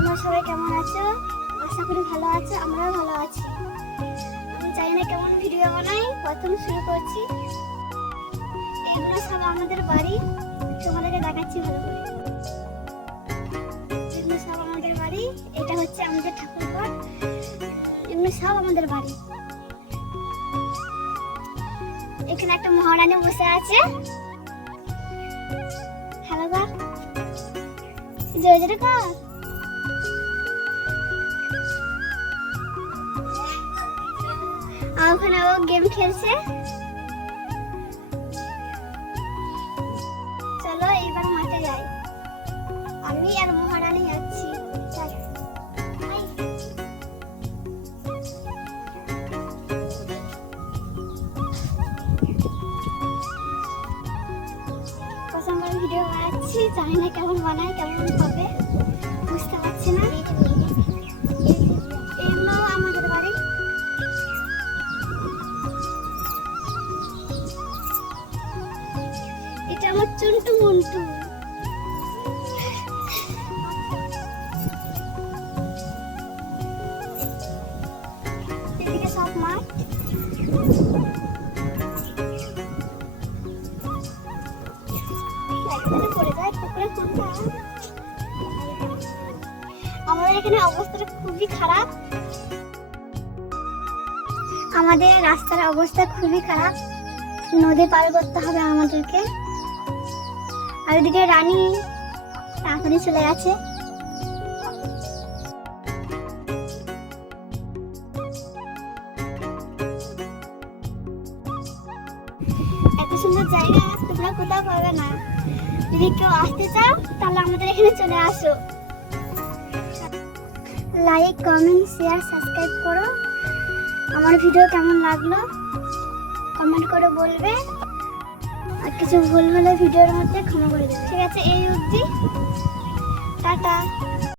তোমরা সবাই কেমন আছো? আশা করি ভালো আছো, আমরাও ভালো আছি। আমি জানি না কেমন ভিডিও বানাই, প্রথম শুরু করছি। এগুলো সব আমাদের বাড়ি, তোমাদেরকে দেখাচ্ছি ভালো করে। এগুলো সব আমাদের বাড়ি, এটা হচ্ছে আমাদের ঠাকুরঘর। এগুলো সব আমাদের বাড়ি। এখানে একটা মহারানী বসে আছে। হ্যালো কর, জোরে জোরে কর। ওখানে ও গেম খেলছে। চলো এইবার মাঠে যাই। আমি আর মহারানী যাচ্ছি। প্রথমবার ভিডিও বানাচ্ছি, জানি না কেমন বানাই, কেমন হবে বুঝতে পারছি না। এগুলো আমাদের বাড়ি। এটা আমার চন্টু মন্টু। এদিকে সব মাঠ। পড়ে যায় পুকুরে কোনটা। আমাদের এখানে অবস্থাটা খুবই খারাপ। আমাদের রাস্তার অবস্থা খুবই খারাপ। নদী পার করতে হবে আমাদেরকে। আর ওদিকে রানী তাড়াতাড়ি চলে গেছে। এত সুন্দর জায়গা তোমরা কোথাও পাবে না। যদি কেউ আসতে চাও তাহলে আমাদের এখানে চলে আসো। লাইক, কমেন্ট, শেয়ার, সাবস্ক্রাইব করো। আমার ভিডিও কেমন লাগলো কমেন্ট করে বলবে। আর কিছু ভুল হলে ভিডিওর মধ্যে ক্ষমা করে দেবে। ঠিক আছে, এই অবধি, টাটা।